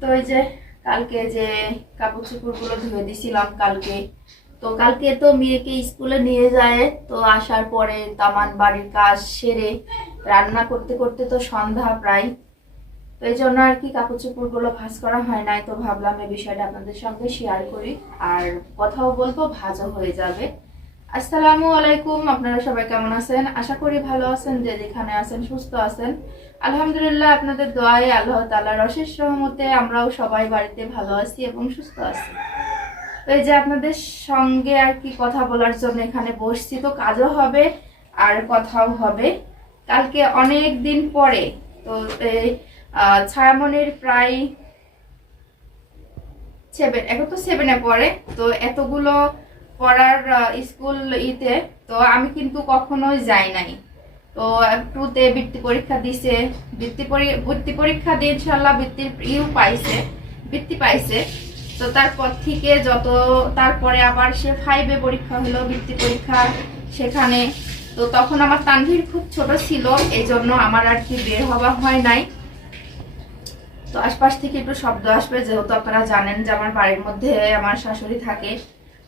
তো ওই যে কালকে যে কাপড় চোপড়গুলো ধুয়ে দিছিলাম কালকে, তো কালকে তো মেয়েকে স্কুলে নিয়ে যায়, তো আসার পরে তামান বাড়ির কাজ সেরে রান্না করতে করতে তো সন্ধ্যা প্রায়। তো এই জন্য আর কি কাপড় চোপড়গুলো ভাজ করা হয় নাই, তো ভাবলাম এই বিষয়টা আপনাদের সঙ্গে শেয়ার করি। আর কথাও বলব, ভাজও হয়ে যাবে। আসসালামু আলাইকুম আপনারা সবাই কেমন আছেন? আশা করি ভালো আছেন যে যেখানে আছেন সুস্থ আছেন। আলহামদুলিল্লাহ আপনাদের দোয়ায় আল্লাহ তাআলার অশেষ রহমতে আমরাও সবাই বাড়িতে ভালো আছি এবং সুস্থ আছি। তো এই যে আপনাদের সঙ্গে আর কি কথা বলার জন্য এখানে বসছি তো কাজও হবে আর কথাও হবে। কালকে অনেক দিন পরে তো এই আহ, ছায়ামণির প্রায় সেভেন এখন তো সেভেনে পড়ে তো এতগুলো পড়ার স্কুল ইতে, তো আমি কিন্তু কখনোই যাই নাই। তো টুতে বৃত্তি পরীক্ষা দিছে। বৃত্তি বৃত্তি পরীক্ষা দিয়ে ইনশাল্লাহ বৃত্তির ইউ পাইছে, বৃত্তি পাইছে। তো তারপর থেকে যত, তারপরে আবার সে ফাইভে পরীক্ষা হলো, বৃত্তি পরীক্ষা সেখানে। তো তখন আমার তানভীর খুব ছোট ছিল এই জন্য আমার আর কি বের হওয়া হয় নাই। তো আশপাশ থেকে একটু শব্দ আসবে, যেহেতু আপনারা জানেন যে আমার বাড়ির মধ্যে আমার শাশুড়ি থাকে।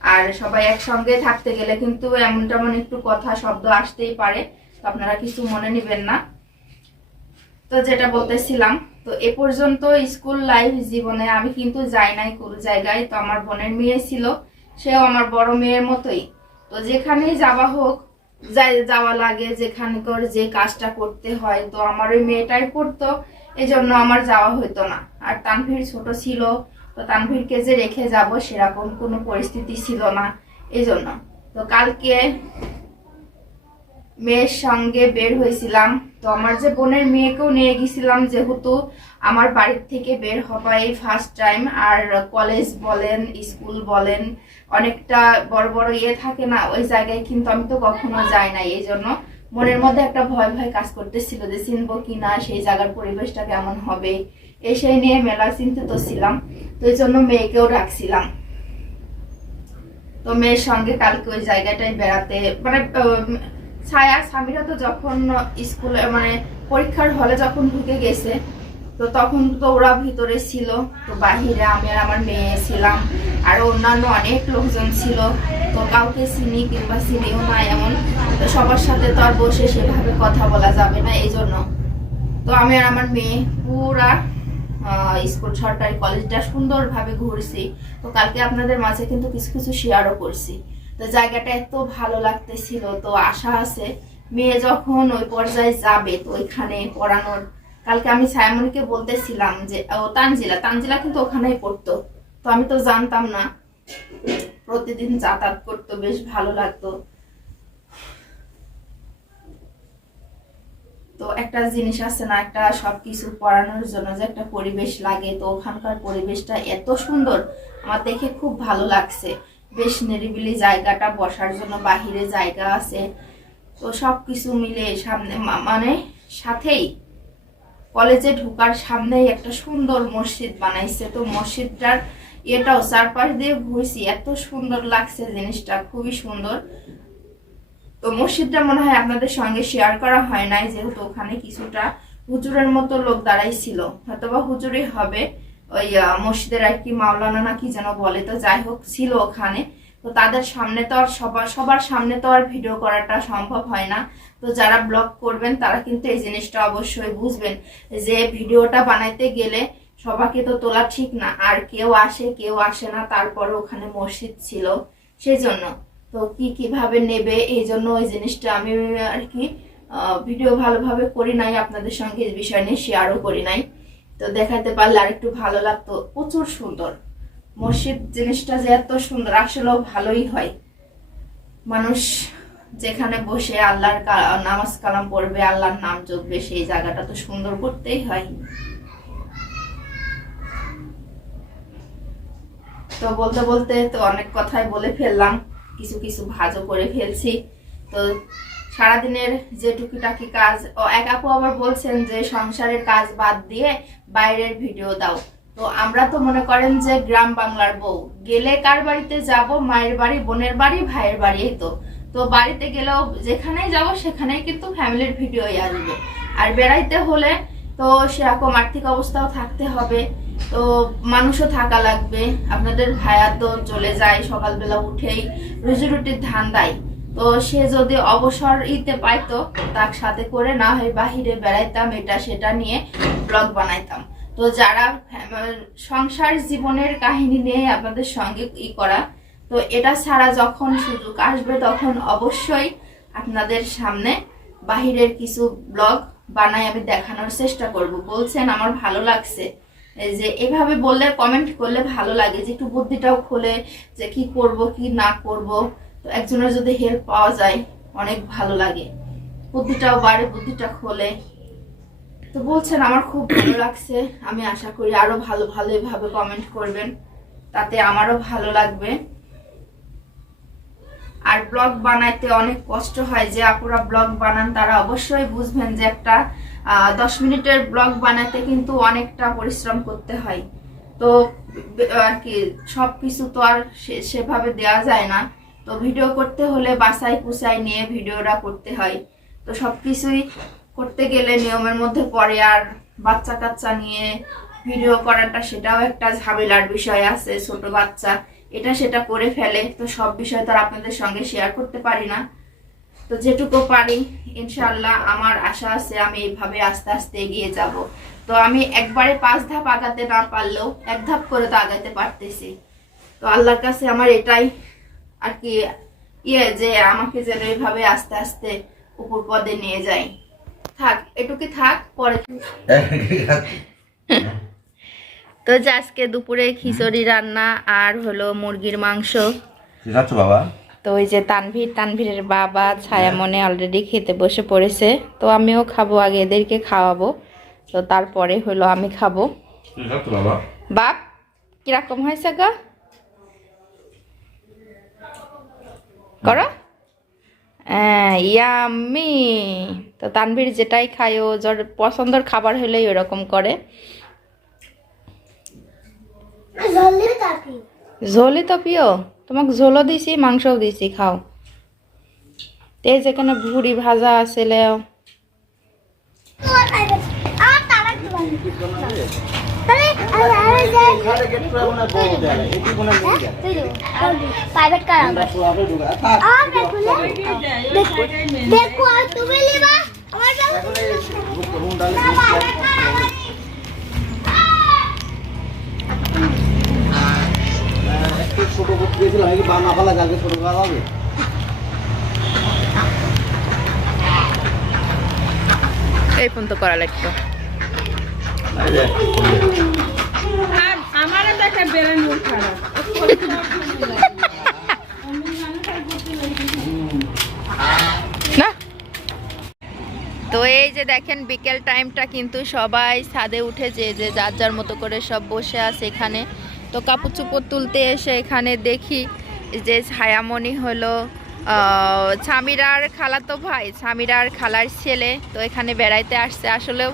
আর সবাই একসঙ্গে থাকতে গেলে কিন্তু এমন তেমন একটু কথা, শব্দ আসতেই পারে। তো আপনারা কিছু মনে নেবেন না। তো যেটা বলতেছিলাম, তো এ পর্যন্ত স্কুল লাইফ জীবনে আমি কিন্তু যাই নাই কোনো জায়গায়। তো আমার বোনের মেয়ে ছিল, সেও আমার বড় মেয়ের মতোই। তো যেখানেই যাওয়া হোক, যাই, যাওয়া লাগে, যেখানে করে যে কাজটা করতে হয়, তো আমার ওই মেয়েটাই করতো। এই জন্য আমার যাওয়া হতো না। আর তানভীর ছোট ছিল তো তানভীরকে যে রেখে যাব সেরকম কোনো পরিস্থিতি ছিল না। এই জন্য তো কালকে মেয়ের সঙ্গে বের হয়েছিলাম। তো আমার যে বোনের মেয়েকেও নিয়ে গেছিলাম যেহেতু আমার বাড়ির থেকে বের হওয়া ফার্স্ট টাইম আর কলেজ বলেন স্কুল বলেন, অনেকটা বড় বড় ইয়ে থাকে না ওই জায়গায়, কিন্তু আমি তো কখনো যাই না এই জন্য মনের মধ্যে একটা ভয় ভয় কাজ করতেছিল যে চিনবো কি না সেই জায়গার পরিবেশটা কেমন হবে। এই সেই নিয়ে মেলা চিন্তিত ছিলাম। তো জন্য মেয়েকেও রাখছিলাম তো মেয়ের সঙ্গে কালকে ওই জায়গাটায় বেড়াতে মানে ছায়া স্বামীরা তো যখন স্কুলে মানে পরীক্ষার হলে যখন ঢুকে গেছে, তো তখন তো ওরা ভিতরে ছিল, তো বাহিরে আমি আর আমার মেয়ে ছিলাম, আর অন্যান্য অনেক লোকজন ছিল, তো কাউকে চিনি কিংবা চিনিও না এমন, তো সবার সাথে তো আর বসে সেভাবে কথা বলা যাবে না এই জন্য তো আমি আর আমার মেয়ে পুরা স্কুল সরকারি কলেজটা সুন্দরভাবে ঘুরছি। তো কালকে আপনাদের মাঝে কিন্তু কিছু কিছু শেয়ারও করছি। তো জায়গাটা এত ভালো লাগতেছিল, তো আশা আছে মেয়ে যখন ওই পর্যায়ে যাবে, তো ওইখানে পড়ানোর। কালকে আমি ছায়ামণিকে বলতেছিলাম যে, ও তানজিলা তানজিলা কিন্তু ওখানেই পড়তো। তো আমি তো জানতাম না, প্রতিদিন যাতায়াত করতো, বেশ ভালো লাগতো। তো একটা জিনিস আছে না, একটা সবকিছু পড়ানোর জন্য যে একটা পরিবেশ লাগে, তো ওখানকার পরিবেশটা এত সুন্দর, আমার দেখে খুব ভালো লাগছে। বেশ নিরিবিলি জায়গাটা, বসার জন্য বাহিরে জায়গা আছে। তো সবকিছু মিলে সামনে মানে সাথেই কলেজে ঢুকার সামনেই একটা সুন্দর মসজিদ বানাইছে। তো মসজিদটার এটাও চারপাশ দিয়ে ঘুরছি, এত সুন্দর লাগছে জিনিসটা, খুবই সুন্দর। তো মসজিদটা মনে হয় আপনাদের সঙ্গে শেয়ার করা হয় নাই, যেহেতু ওখানে কিছুটা হুজুরের মতো লোক দাঁড়াই দাঁড়াইছিল হয়তোবা হুজুরই হবে, ওই মসজিদের আর কি মাওলানা না কি যেন বলে। তো যাই হোক, ছিল ওখানে। তো তাদের সামনে তো আর সবার সবার সামনে তো আর ভিডিও করাটা সম্ভব হয় না। তো যারা ব্লগ করবেন, তারা কিন্তু এই জিনিসটা অবশ্যই বুঝবেন যে ভিডিওটা বানাইতে গেলে সবাইকে তো তোলা ঠিক না। আর কেউ আসে কেউ আসে না, তারপরে ওখানে মসজিদ ছিল। সেই জন্য তো কি কীভাবে নেবে এই জন্য ওই জিনিসটা আমি আর কি ভিডিও ভালোভাবে করি নাই, আপনাদের সঙ্গে এই বিষয় নিয়ে শেয়ারও করি নাই। তো দেখাতে পারলে আর একটু ভালো লাগতো। প্রচুর সুন্দর। মসজিদ জিনিসটা যে এত সুন্দর, আসলেও ভালোই হয়। মানুষ যেখানে বসে আল্লাহর নামাজ কালাম পড়বে, আল্লাহর নাম জপবে, সেই জায়গাটা তো সুন্দর করতেই হয়। তো বলতে বলতে তো অনেক কথাই বলে ফেললাম। কিছু কিছু ভাজও করে ফেলছি। তো সারাদিনের যে টুকিটাকি কাজ, ও এক আপু আবার বলছেন যে সংসারের কাজ বাদ দিয়ে বাইরের ভিডিও দাও। তো আমরা তো মনে করেন যে গ্রাম বাংলার বউ। গেলে কার বাড়িতে যাব? মায়ের বাড়ি, বোনের বাড়ি, ভাইয়ের বাড়ি, এই তো। তো বাড়িতে গেলেও যেখানেই যাব, সেখানেই কিন্তু ফ্যামিলির ভিডিওই আসবে। আর বেড়াইতে হলে তো সেরকম আর্থিক অবস্থাও থাকতে হবে। তো মানুষও থাকা লাগবে। আপনাদের ভাইয়া তো চলে যায় সকালবেলা উঠেই রুজি রুটির ধান দেয় তো সে যদি অবসর ইতে পাইতো তার সাথে করে না হয় বাহিরে বেড়াইতাম এটা সেটা নিয়ে ব্লগ বানাইতাম। তো যারা সংসার জীবনের কাহিনী নিয়ে আপনাদের সঙ্গে ই করা, তো এটা ছাড়া যখন সুযোগ আসবে তখন অবশ্যই আপনাদের সামনে বাহিরের কিছু ব্লগ বানাই আমি দেখানোর চেষ্টা করব। বলছেন, আমার ভালো লাগছে। যে এভাবে বললে কমেন্ট করলে ভালো লাগে যে একটু বুদ্ধিটাও খোলে যে কি করব, কি না করব। তো একজনের যদি হেল্প পাওয়া যায়, অনেক ভালো লাগে। বুদ্ধিটাও বাড়ে, বুদ্ধিটা খোলে। তো বলছেন, আমার খুব ভালো লাগছে। আমি আশা করি আরও ভালো ভালো এভাবে কমেন্ট করবেন। তাতে আমারও ভালো লাগবে। আর ব্লগ বানাইতে অনেক কষ্ট হয় যে আপুরা ব্লগ বানান, তারা অবশ্যই বুঝবেন যে একটা দশ মিনিটের ব্লগ বানাতে কিন্তু অনেকটা পরিশ্রম করতে হয়। তো আর কি, সব কিছু তো আর সেভাবে দেওয়া যায় না। তো ভিডিও করতে হলে বাসাই কুসাই নিয়ে ভিডিওটা করতে হয়। তো সব কিছুই করতে গেলে নিয়মের মধ্যে পড়ে আর বাচ্চা কাচ্চা নিয়ে ভিডিও করাটা সেটাও একটা ঝামেলার বিষয় আছে, ছোট বাচ্চা। এটা সেটা করে ফেলে। তো সব বিষয় তো আপনাদের সঙ্গে শেয়ার করতে পারি না। তো যেটুকু পারি ইনশাল্লাহ আমার আশা আছে আমি এইভাবে আস্তে আস্তে এগিয়ে যাব। তো আমি একবারে পাঁচ ধাপ আগাতে না পারলেও এক ধাপ করে তো আগাতে পারতেছি। তো আল্লাহর কাছে আমার এটাই আর কি ইয়ে যে আমাকে যেন এইভাবে আস্তে আস্তে উপর পদে নিয়ে যায় থাক, এটুকি থাক, পরে তো যে আজকে দুপুরে খিচুড়ি রান্না আর হলো মুরগির মাংস। বাবা? তো ওই যে তানভীর তানভীরের বাবা ছায়ামনে অলরেডি খেতে বসে পড়েছে। তো আমিও খাব আগে এদেরকে খাওয়াবো। তো তারপরে হলো আমি খাব। বাপ কীরকম হয়েছে গা? করো। ইয়ামি তো তানভীর যেটাই খায় ও যার পছন্দের খাবার হলেই ওরকম করে। ঝোলই তো প্রিয় তোমাকে ঝোলও দিছি মাংসও দিছি খাও তে যেখানে ভুড়ি ভাজা আসলেও আমার ছোট করতে গেছিলাম এই বানা ফালা যাকে ছোট করা হবে। এই ফোন তো করা লাগতো। আমারে দেখে বেরেন খারাপ। তো এই যে দেখেন বিকেল টাইমটা কিন্তু সবাই ছাদে উঠে যে যে যার যার মতো করে সব বসে আছে এখানে। তো কাপড় চুপড় তুলতে এসে এখানে দেখি যে ছায়ামণি হলো ছামিরার খালাতো ভাই, ছামিরার খালার ছেলে। তো এখানে বেড়াইতে আসছে আসলেও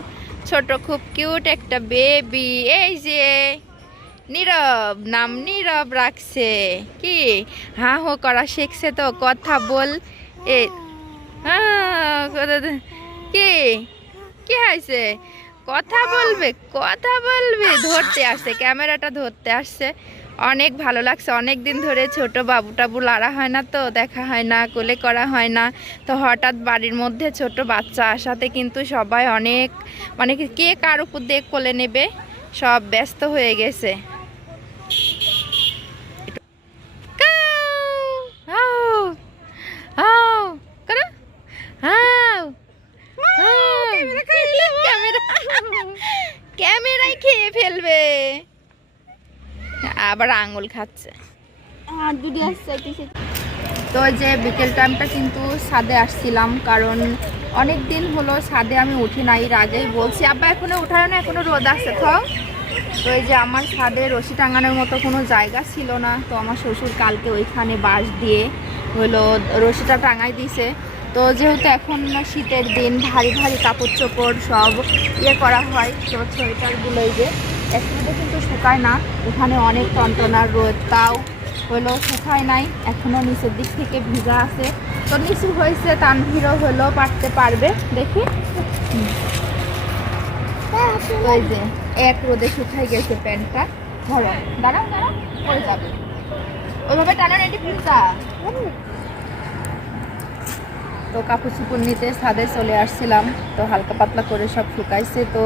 ছোট, খুব কিউট একটা বেবি। এই যে, নীরব, নাম নীরব রাখছে। কি? হা, হো করা শিখছে তো, কথা বল। এ কি? কি হয়েছে? কথা বলবে কথা বলবে। ধরতে আসছে, ক্যামেরাটা ধরতে আসছে। অনেক ভালো লাগছে অনেক দিন ধরে ছোট বাবু টাবু লাড়া হয় না তো, দেখা হয় না, কোলে করা হয় না। তো হঠাৎ বাড়ির মধ্যে ছোট বাচ্চা আসাতে কিন্তু সবাই অনেক মানে কে কার উপর দেখ কোলে নেবে? সব ব্যস্ত হয়ে গেছে। খেয়ে ফেলবে। আবার আঙুল খাচ্ছে। আর দুদি তো যে বিকেল টাইমটা কিন্তু ছাদে আসছিলাম কারণ অনেক দিন হলো সাদে আমি উঠি না এর আগেই বলছি আব্বা এখনও উঠায় না এখনও রোদ আছে তো তো এই যে আমার ছাদে রশি টাঙানোর মতো কোনো জায়গা ছিল না তো আমার শ্বশুর কালকে ওইখানে বাঁশ দিয়ে হলো রশিটা টাঙাই দিছে। তো যেহেতু এখন শীতের দিন, ভারী ভারী কাপড় চোপড় সব ইয়ে করা হয়, তো সোয়েটারগুলো এই যে একসাথে কিন্তু শুকায় না। এখানে অনেক টনটনার রোদ, তাও হলো শুকায় নাই। এখনও নিচের দিক থেকে ভিজা আছে। তো নিচু হয়েছে, তানভিরও হলো পারতে পারবে। দেখি। এই যে এক রোদে শুকাই গেছে প্যান্টটা। ধরো, দাঁড়াও দাঁড়াও পরে যাবে। ওইভাবে টানো রেডি প্লিজা তো কাপড় চুপড় নিতে ছাদে চলে আসছিলাম, তো হালকা পাতলা করে সব শুকাইছে। তো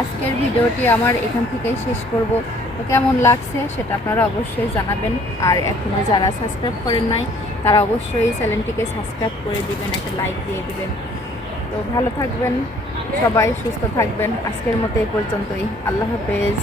আজকের ভিডিওটি আমার এখান থেকেই শেষ করব। তো কেমন লাগছে সেটা আপনারা অবশ্যই জানাবেন। আর এখনও যারা সাবস্ক্রাইব করেন নাই, তারা অবশ্যই চ্যানেলটিকে সাবস্ক্রাইব করে দিবেন, একটা লাইক দিয়ে দিবেন। তো ভালো থাকবেন, সবাই সুস্থ থাকবেন। আজকের মতো এই পর্যন্তই। আল্লাহ হাফেজ।